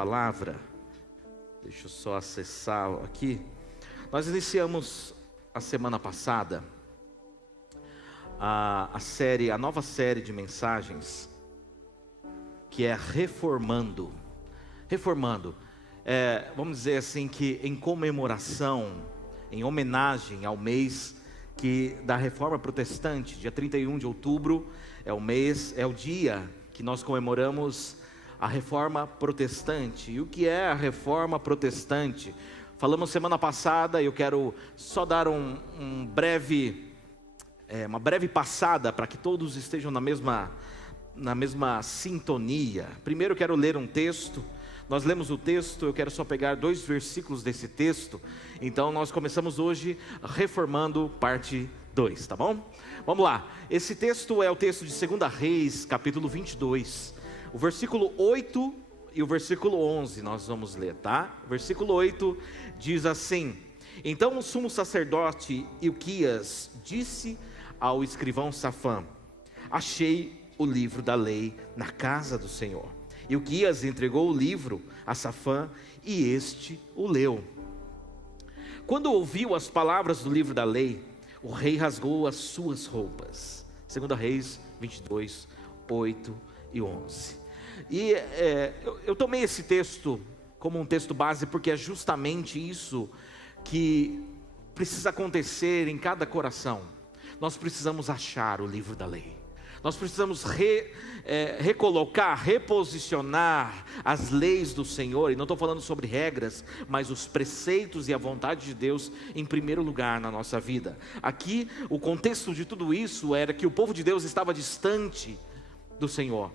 palavra. Deixa eu só acessar aqui. Nós iniciamos a semana passada a nova série de mensagens, que é Reformando. Vamos dizer assim, que em comemoração, em homenagem ao mês da Reforma Protestante. Dia 31 de outubro é o dia que nós comemoramos a Reforma Protestante. E o que é a Reforma Protestante? Falamos semana passada, eu quero só dar uma breve passada, para que todos estejam na mesma sintonia. Primeiro eu quero ler um texto. Nós lemos o texto, eu quero só pegar 2 versículos desse texto. Então nós começamos hoje Reformando, parte 2, tá bom? Vamos lá, esse texto é o texto de 2 Reis, capítulo 22. O versículo 8 e o versículo 11 nós vamos ler, tá? O versículo 8 diz assim: Então o sumo sacerdote Ilquias disse ao escrivão Safã: Achei o livro da lei na casa do Senhor. Ilquias entregou o livro a Safã e este o leu. Quando ouviu as palavras do livro da lei, o rei rasgou as suas roupas. 2 Reis 22, 8 e 11. E eu tomei esse texto como um texto base, porque é justamente isso que precisa acontecer em cada coração. Nós precisamos achar o livro da lei. Nós precisamos recolocar, reposicionar as leis do Senhor. E não estou falando sobre regras, mas os preceitos e a vontade de Deus em primeiro lugar na nossa vida. Aqui o contexto de tudo isso era que o povo de Deus estava distante do Senhor.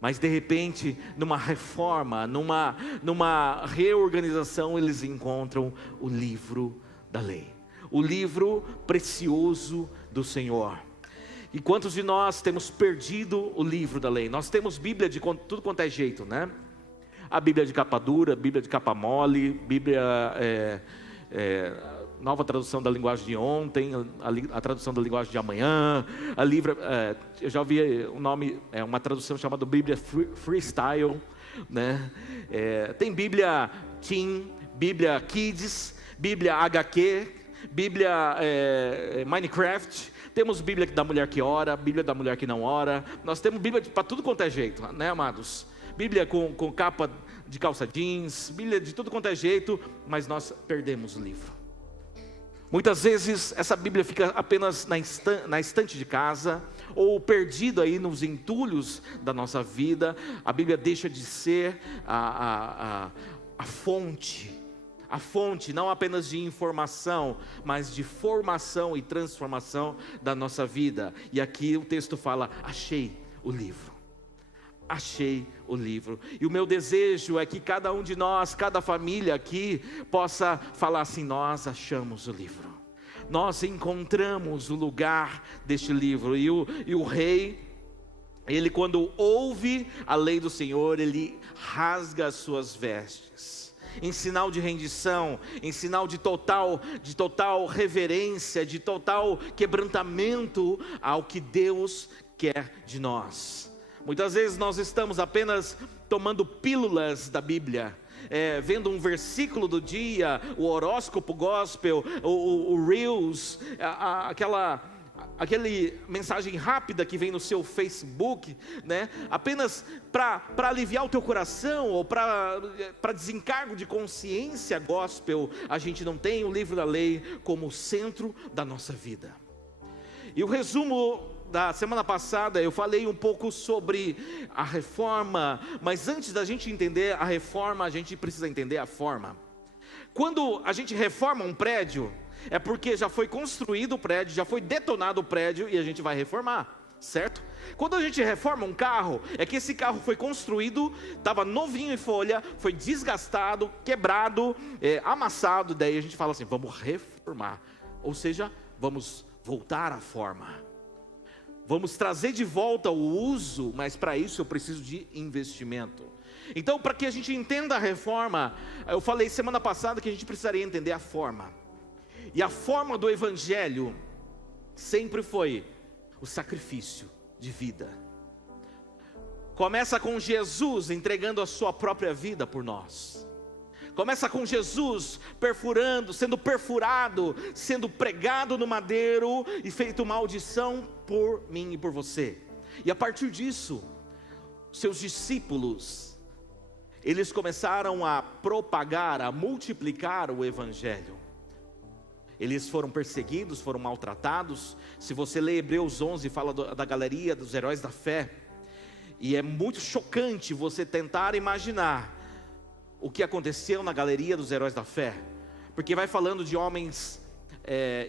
Mas de repente, numa reforma, numa reorganização, eles encontram o livro da lei. O livro precioso do Senhor. E quantos de nós temos perdido o livro da lei? Nós temos Bíblia de tudo quanto é jeito, né? A Bíblia de capa dura, Bíblia de capa mole, Bíblia, nova tradução da linguagem de ontem, a tradução da linguagem de amanhã, eu já ouvi o nome, uma tradução chamada Bíblia Freestyle, né? Tem Bíblia Teen, Bíblia Kids, Bíblia HQ, Bíblia Minecraft. Temos Bíblia da mulher que ora, Bíblia da mulher que não ora. Nós temos Bíblia para tudo quanto é jeito, né, amados? Bíblia com capa de calça jeans, Bíblia de tudo quanto é jeito, mas nós perdemos o livro. Muitas vezes essa Bíblia fica apenas na estante de casa, ou perdida aí nos entulhos da nossa vida. A Bíblia deixa de ser a fonte não apenas de informação, mas de formação e transformação da nossa vida. E aqui o texto fala: achei o livro. Achei o livro. E o meu desejo é que cada um de nós, cada família aqui, possa falar assim: nós achamos o livro. Nós encontramos o lugar deste livro. E o rei, ele quando ouve a lei do Senhor, ele rasga as suas vestes. Em sinal de rendição, em sinal de total reverência, de total quebrantamento ao que Deus quer de nós. Muitas vezes nós estamos apenas tomando pílulas da Bíblia, vendo um versículo do dia, o horóscopo gospel, o Reels, aquele mensagem rápida que vem no seu Facebook, né? Apenas para aliviar o teu coração, ou para desencargo de consciência gospel. A gente não tem o livro da lei como centro da nossa vida. E o resumo da semana passada, eu falei um pouco sobre a reforma, mas antes da gente entender a reforma, a gente precisa entender a forma. Quando a gente reforma um prédio, é porque já foi construído o prédio, já foi detonado o prédio e a gente vai reformar, certo? Quando a gente reforma um carro, é que esse carro foi construído, estava novinho em folha, foi desgastado, quebrado, amassado, daí a gente fala assim: vamos reformar, ou seja, vamos voltar à forma, vamos trazer de volta o uso, mas para isso eu preciso de investimento. Então, para que a gente entenda a reforma, eu falei semana passada que a gente precisaria entender a forma. E a forma do Evangelho sempre foi o sacrifício de vida. Começa com Jesus entregando a sua própria vida por nós. Começa com Jesus perfurando, sendo perfurado, sendo pregado no madeiro e feito maldição por mim e por você. E a partir disso, seus discípulos, eles começaram a propagar, a multiplicar o Evangelho. Eles foram perseguidos, foram maltratados. Se você lê Hebreus 11, fala da galeria dos heróis da fé. E é muito chocante você tentar imaginar o que aconteceu na galeria dos heróis da fé. Porque vai falando de homens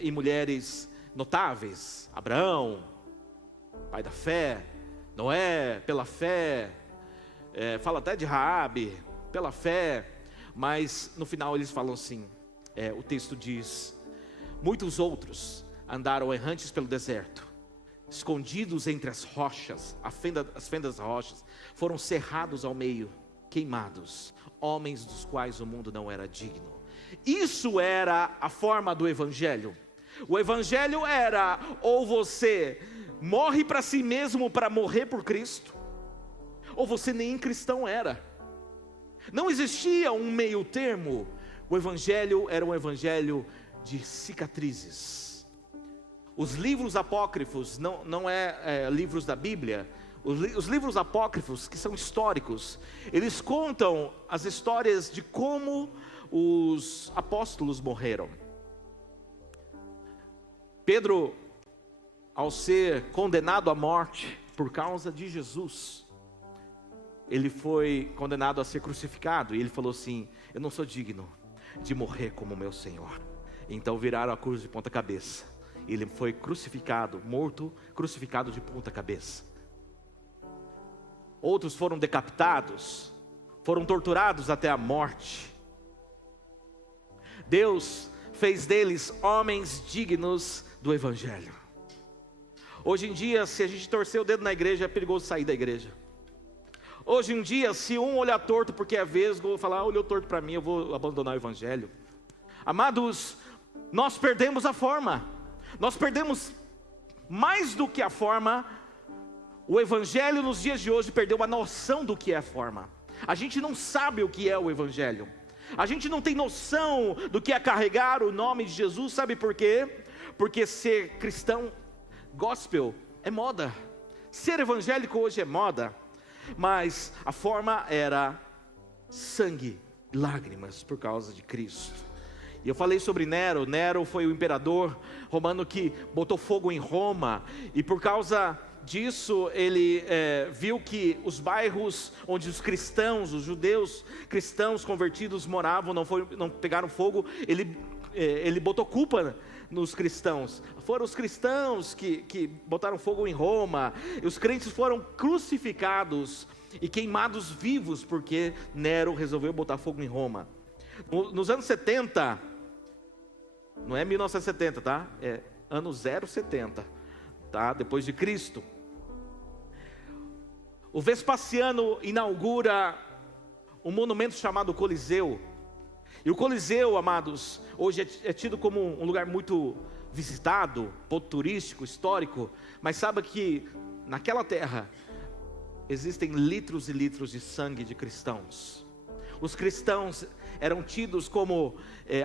e mulheres notáveis. Abraão, pai da fé. Noé, pela fé. Fala até de Raabe, pela fé. Mas no final eles falam assim, o texto diz: muitos outros andaram errantes pelo deserto, escondidos entre as rochas, as fendas das rochas, foram cerrados ao meio, queimados, homens dos quais o mundo não era digno. Isso era a forma do Evangelho. O Evangelho era: ou você morre para si mesmo para morrer por Cristo, ou você nem cristão era. Não existia um meio termo. O Evangelho era um Evangelho de cicatrizes. Os livros apócrifos, não é livros da Bíblia. Os livros apócrifos, que são históricos, eles contam as histórias de como os apóstolos morreram. Pedro, ao ser condenado à morte por causa de Jesus, ele foi condenado a ser crucificado. E ele falou assim: eu não sou digno de morrer como meu Senhor. Então viraram a cruz de ponta cabeça. Ele foi crucificado, morto, crucificado de ponta cabeça. Outros foram decapitados, foram torturados até a morte. Deus fez deles homens dignos do Evangelho. Hoje em dia, se a gente torcer o dedo na igreja, é perigoso sair da igreja. Hoje em dia, se um olhar torto porque é vesgo, falar: olhou torto para mim, eu vou abandonar o Evangelho. Amados, nós perdemos a forma. Nós perdemos mais do que a forma. O Evangelho nos dias de hoje perdeu a noção do que é a forma. A gente não sabe o que é o Evangelho. A gente não tem noção do que é carregar o nome de Jesus. Sabe por quê? Porque ser cristão gospel é moda. Ser evangélico hoje é moda. Mas a forma era sangue e lágrimas por causa de Cristo. E eu falei sobre Nero. Nero foi o imperador romano que botou fogo em Roma. E por causa disso ele viu que os bairros onde os cristãos, os judeus cristãos convertidos moravam, não pegaram fogo. Ele botou culpa nos cristãos. Foram os cristãos que botaram fogo em Roma. E os crentes foram crucificados e queimados vivos porque Nero resolveu botar fogo em Roma. Nos anos 70, não é 1970, tá? É ano 070, tá? Depois de Cristo. O Vespasiano inaugura um monumento chamado Coliseu. E o Coliseu, amados, hoje é tido como um lugar muito visitado, ponto turístico, histórico. Mas sabe que naquela terra existem litros e litros de sangue de cristãos. Os cristãos eram tidos como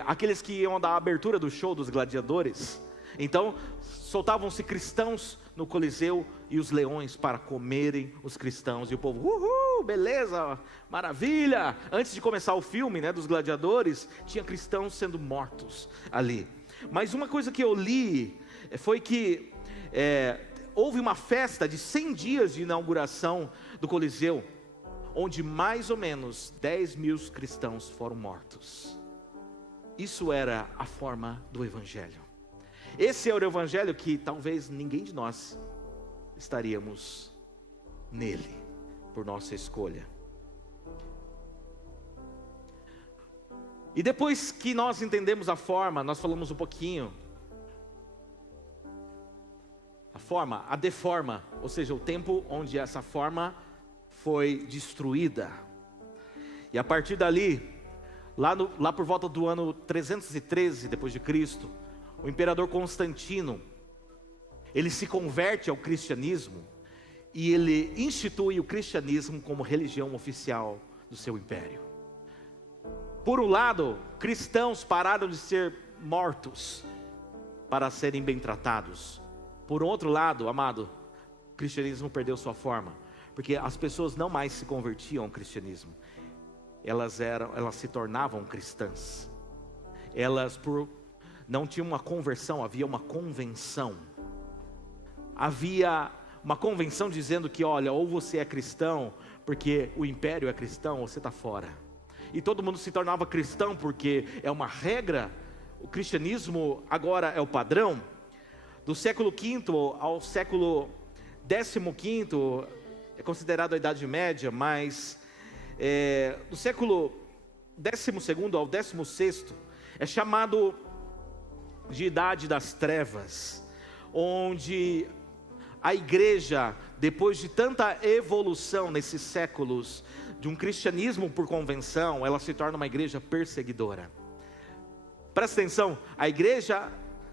aqueles que iam dar a abertura do show dos gladiadores. Então soltavam-se cristãos no Coliseu e os leões para comerem os cristãos. E o povo, uhul, beleza, maravilha. Antes de começar o filme, dos gladiadores, tinha cristãos sendo mortos ali. Mas uma coisa que eu li foi que houve uma festa de 100 dias de inauguração do Coliseu, onde mais ou menos 10 mil cristãos foram mortos. Isso era a forma do Evangelho. Esse era o Evangelho que talvez ninguém de nós estaríamos nele, por nossa escolha. E depois que nós entendemos a forma, nós falamos um pouquinho. A forma, a deforma, ou seja, o tempo onde essa forma foi destruída. E a partir dali, lá por volta do ano 313 depois de Cristo, o imperador Constantino, ele se converte ao cristianismo. e ele institui o cristianismo como religião oficial do seu império. Por um lado, cristãos pararam de ser mortos para serem bem tratados. Por outro lado, amado, o cristianismo perdeu sua forma, porque as pessoas não mais se convertiam ao cristianismo. Elas se tornavam cristãs. Não tinham uma conversão, havia uma convenção. Havia uma convenção dizendo que, olha, ou você é cristão, porque o império é cristão, ou você está fora. E todo mundo se tornava cristão, porque é uma regra. O cristianismo agora é o padrão. Do século V ao século XV, é considerado a Idade Média, mas do século XII ao XVI, é chamado de Idade das Trevas, onde a igreja, depois de tanta evolução nesses séculos, de um cristianismo por convenção, ela se torna uma igreja perseguidora. Presta atenção,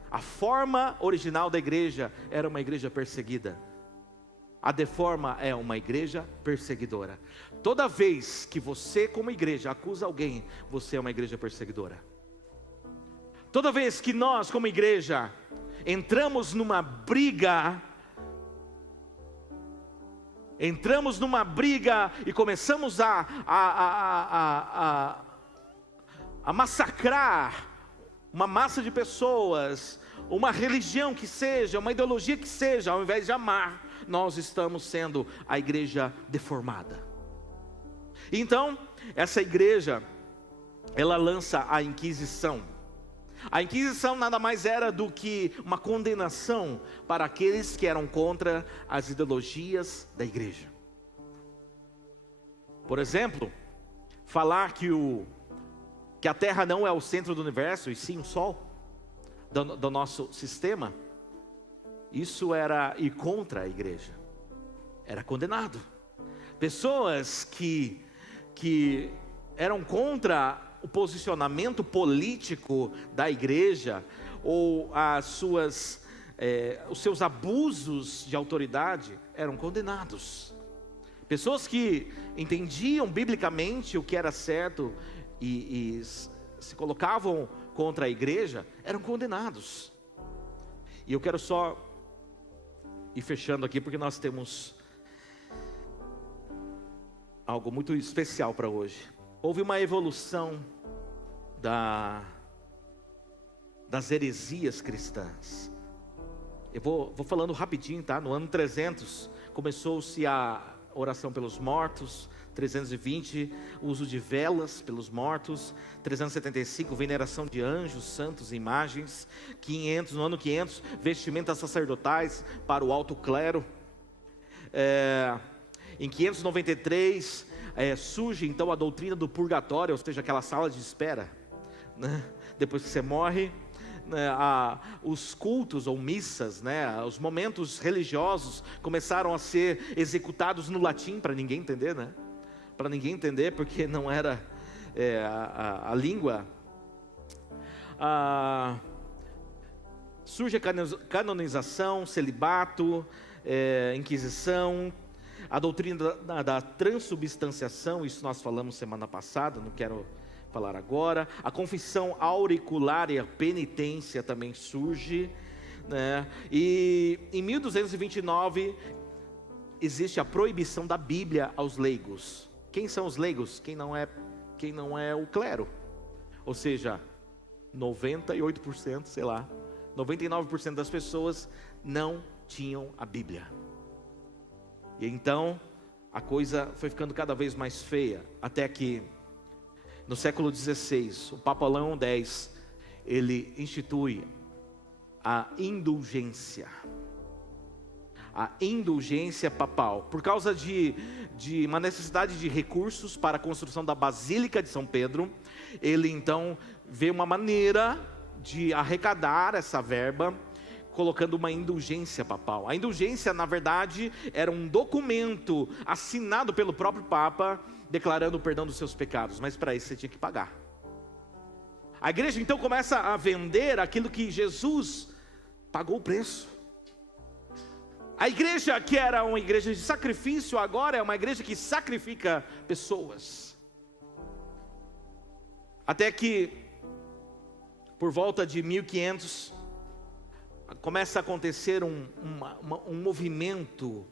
a forma original da igreja era uma igreja perseguida. A deforma é uma igreja perseguidora. Toda vez que você, como igreja, acusa alguém, você é uma igreja perseguidora. Toda vez que nós, como igreja, entramos numa briga e começamos a massacrar uma massa de pessoas, uma religião que seja, uma ideologia que seja, ao invés de amar, nós estamos sendo a igreja deformada. Então, essa igreja, ela lança a Inquisição. A Inquisição nada mais era do que uma condenação para aqueles que eram contra as ideologias da igreja. Por exemplo, falar que a Terra não é o centro do universo, e sim o Sol, do nosso sistema, isso era ir contra a igreja, era condenado. Pessoas que eram contra o posicionamento político da igreja, ou os seus abusos de autoridade, eram condenados. Pessoas que entendiam biblicamente o que era certo e se colocavam contra a igreja, eram condenados. E eu quero só ir fechando aqui, porque nós temos algo muito especial para hoje. Houve uma evolução das heresias cristãs. Eu vou falando rapidinho, tá? No ano 300 começou-se a oração pelos mortos. 320, uso de velas pelos mortos. 375, veneração de anjos, santos, imagens. No ano 500, vestimentas sacerdotais para o alto clero. Em 593, surge então a doutrina do purgatório, ou seja, aquela sala de espera, né? Depois que você morre, né? Os cultos ou missas, né? Os momentos religiosos começaram a ser executados no latim, para ninguém entender, né? Para ninguém entender, porque não era a língua. Surge a canonização, celibato, Inquisição, a doutrina da transubstanciação, isso nós falamos semana passada, não quero falar agora. A confissão auricular e a penitência também surge, né? E em 1229 existe a proibição da Bíblia aos leigos. Quem são os leigos? Quem não é o clero. Ou seja, 98%, sei lá, 99% das pessoas não tinham a Bíblia. E então a coisa foi ficando cada vez mais feia, até que no século XVI, o Papa Leão X, ele institui a indulgência. A indulgência papal, por causa de uma necessidade de recursos para a construção da Basílica de São Pedro. Ele então vê uma maneira de arrecadar essa verba, colocando uma indulgência papal. A indulgência, na verdade, era um documento assinado pelo próprio Papa, declarando o perdão dos seus pecados, mas para isso você tinha que pagar. A igreja então começa a vender aquilo que Jesus pagou o preço. A igreja que era uma igreja de sacrifício, agora é uma igreja que sacrifica pessoas. Até que, por volta de 1500, começa a acontecer um movimento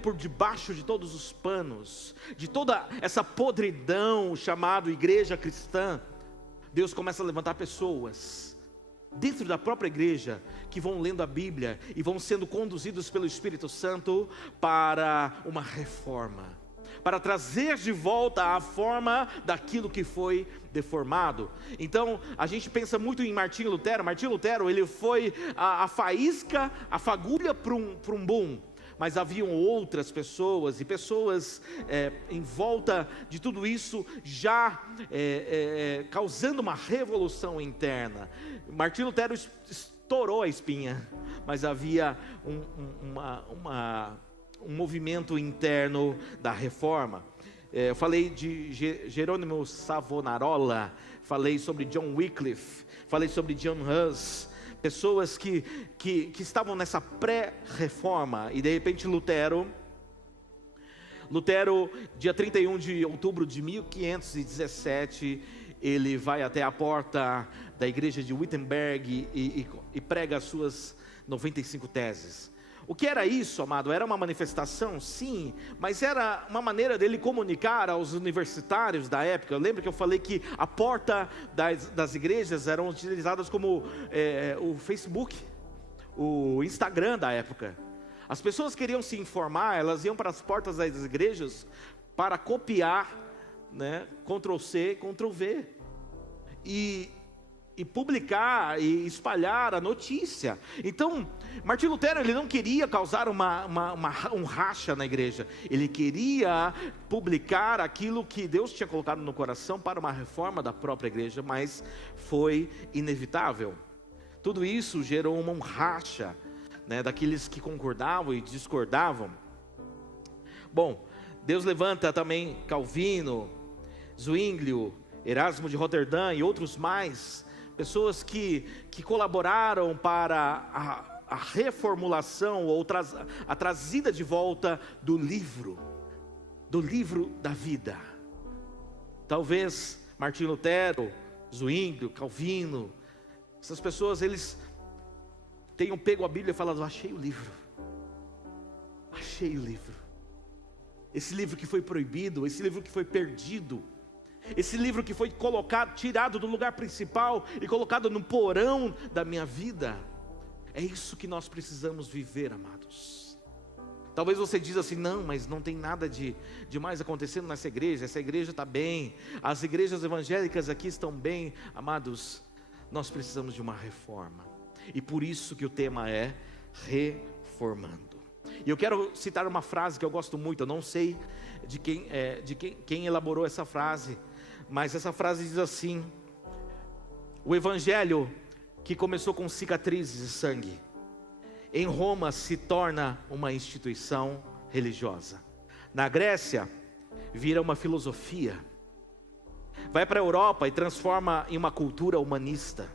por debaixo de todos os panos, de toda essa podridão chamada igreja cristã. Deus começa a levantar pessoas dentro da própria igreja, que vão lendo a Bíblia e vão sendo conduzidos pelo Espírito Santo para uma reforma, para trazer de volta a forma daquilo que foi deformado. Então, a gente pensa muito em Martinho Lutero. Martinho Lutero, ele foi a faísca, a fagulha para um boom. Mas haviam outras pessoas, e pessoas em volta de tudo isso, já causando uma revolução interna. Martinho Lutero estourou a espinha, mas havia um movimento interno da reforma. Eu falei de Jerônimo Savonarola, falei sobre John Wycliffe, falei sobre John Hus, pessoas que estavam nessa pré-reforma. E de repente Lutero, dia 31 de outubro de 1517, ele vai até a porta da igreja de Wittenberg e prega as suas 95 teses. O que era isso, amado? Era uma manifestação? Sim, mas era uma maneira dele comunicar aos universitários da época. Lembra que eu falei que a porta das igrejas eram utilizadas como o Facebook, o Instagram da época. As pessoas queriam se informar, elas iam para as portas das igrejas para copiar, né, Ctrl+C, Ctrl+V, e publicar e espalhar a notícia. Então, Martinho Lutero, ele não queria causar um racha na igreja. Ele queria publicar aquilo que Deus tinha colocado no coração para uma reforma da própria igreja, mas foi inevitável. Tudo isso gerou um racha, né, daqueles que concordavam e discordavam. Bom, Deus levanta também Calvino, Zwinglio, Erasmo de Roterdã e outros mais, pessoas que colaboraram para a reformulação ou a trazida de volta do livro da vida. Talvez Martinho Lutero, Zwinglio, Calvino, essas pessoas, eles tenham pego a Bíblia e falado: achei o livro, esse livro que foi proibido, esse livro que foi perdido, esse livro que foi colocado, tirado do lugar principal e colocado no porão da minha vida. É isso que nós precisamos viver, amados. Talvez você diz assim: não, mas não tem nada de mais acontecendo nessa igreja. Essa igreja está bem, as igrejas evangélicas aqui estão bem. Amados, nós precisamos de uma reforma. E por isso que o tema é reformando. E eu quero citar uma frase que eu gosto muito. Eu não sei de quem elaborou essa frase, mas essa frase diz assim: o evangelho que começou com cicatrizes e sangue, em Roma se torna uma instituição religiosa. Na Grécia vira uma filosofia. Vai para a Europa e transforma em uma cultura humanista.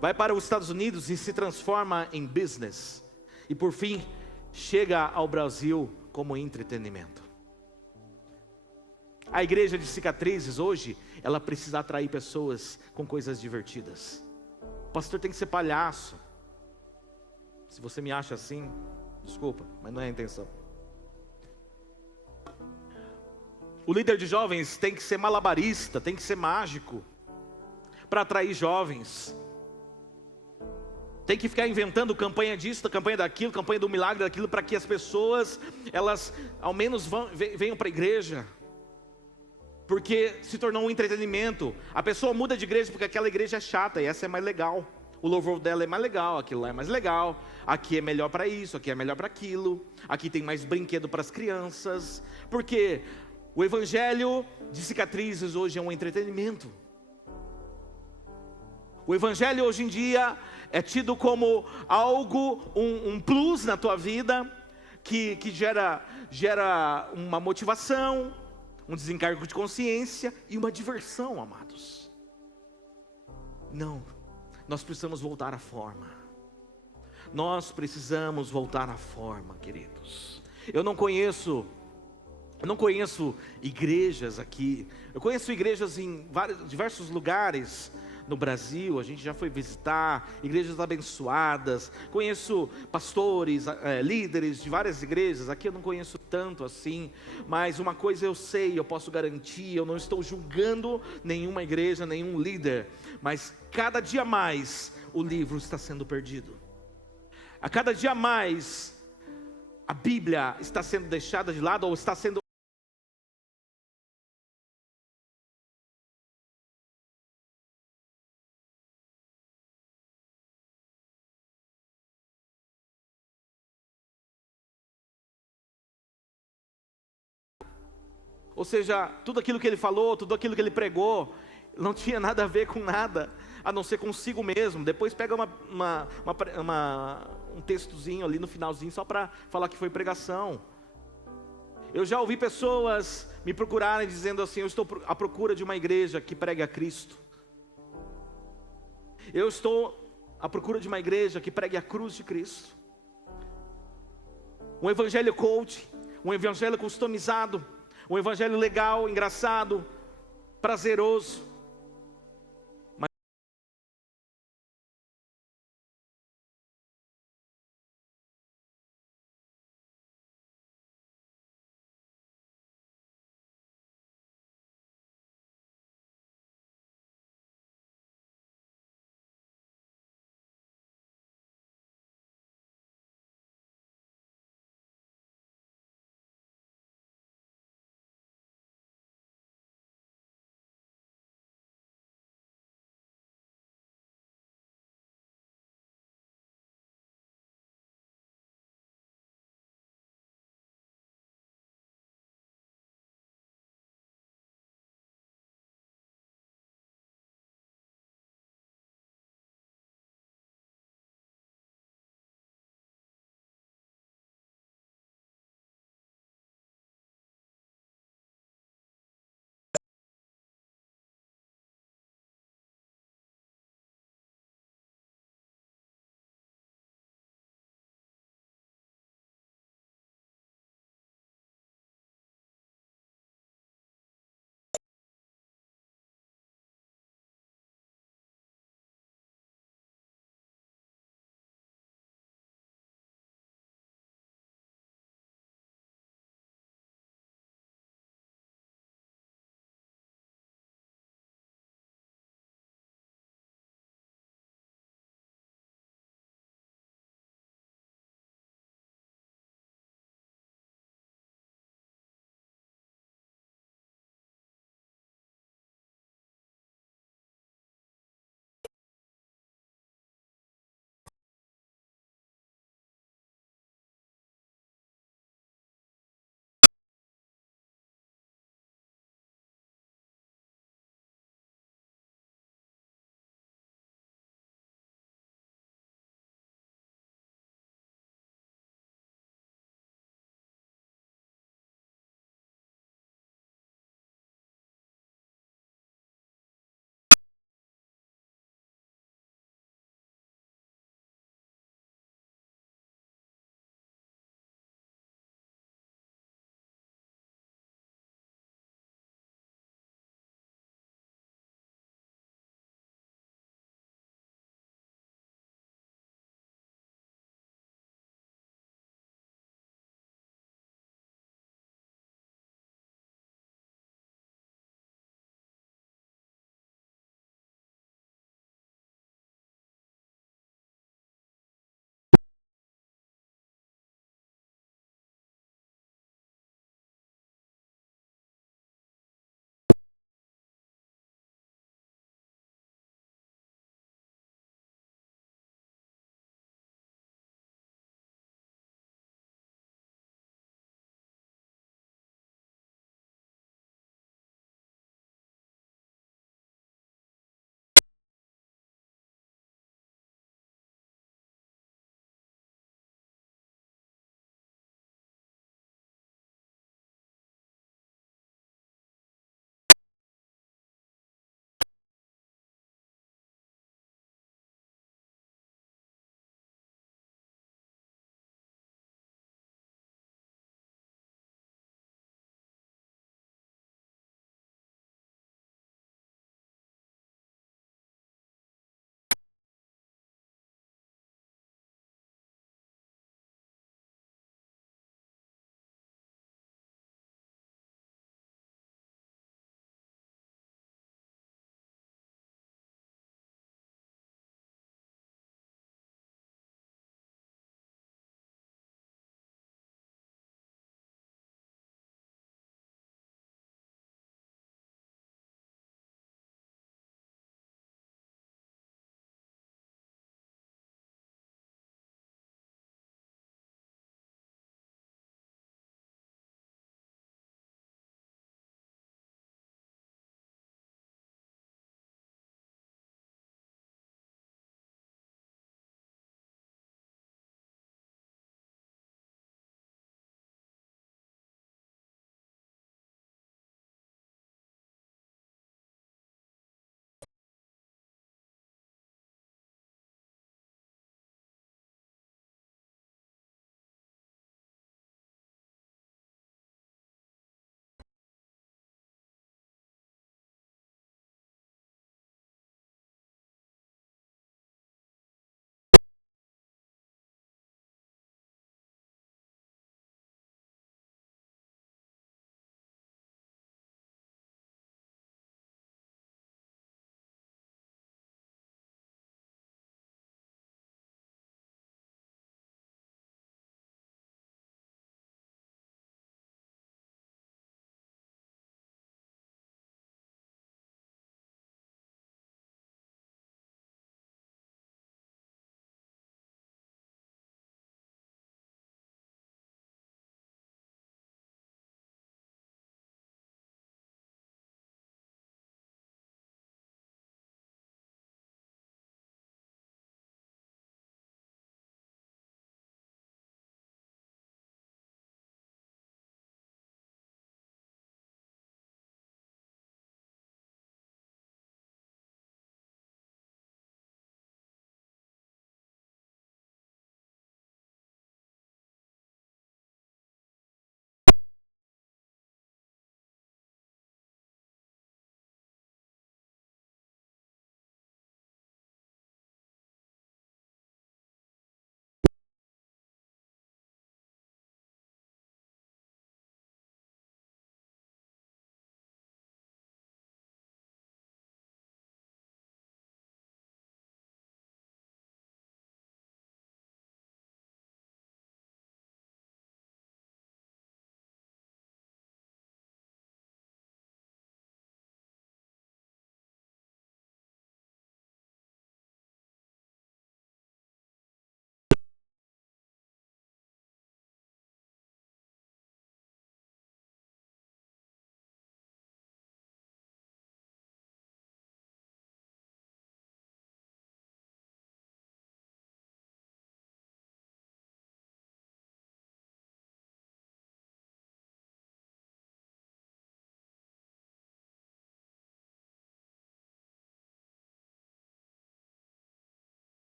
Vai para os Estados Unidos e se transforma em business. E por fim, chega ao Brasil como entretenimento. A igreja de cicatrizes hoje, ela precisa atrair pessoas com coisas divertidas. O pastor tem que ser palhaço. Se você me acha assim, desculpa, mas não é a intenção. O líder de jovens tem que ser malabarista, tem que ser mágico, para atrair jovens. Tem que ficar inventando campanha disso, campanha daquilo, campanha do milagre daquilo, para que as pessoas, elas ao menos venham para a igreja. Porque se tornou um entretenimento. A pessoa muda de igreja porque aquela igreja é chata e essa é mais legal. O louvor dela é mais legal, aquilo lá é mais legal. Aqui é melhor para isso, aqui é melhor para aquilo. Aqui tem mais brinquedo para as crianças. Porque o evangelho de cicatrizes hoje é um entretenimento. O evangelho hoje em dia é tido como algo, um plus na tua vida, que gera uma motivação, um desencargo de consciência e uma diversão, amados. Não, nós precisamos voltar à forma. Nós precisamos voltar à forma, queridos. Eu não conheço igrejas aqui. Eu conheço igrejas em diversos lugares no Brasil. A gente já foi visitar igrejas abençoadas. Conheço pastores, líderes de várias igrejas. Aqui eu não conheço tanto assim, mas uma coisa eu sei, eu posso garantir, eu não estou julgando nenhuma igreja, nenhum líder, mas cada dia mais o livro está sendo perdido. A cada dia mais a Bíblia está sendo deixada de lado, ou está sendo ou seja, tudo aquilo que ele falou, tudo aquilo que ele pregou, não tinha nada a ver com nada, a não ser consigo mesmo. Depois pega um textozinho ali no finalzinho, só para falar que foi pregação. Eu já ouvi pessoas me procurarem dizendo assim: eu estou à procura de uma igreja que pregue a Cristo. Eu estou à procura de uma igreja que pregue a cruz de Cristo. Um evangelho coach, um evangelho customizado, um evangelho legal, engraçado, prazeroso.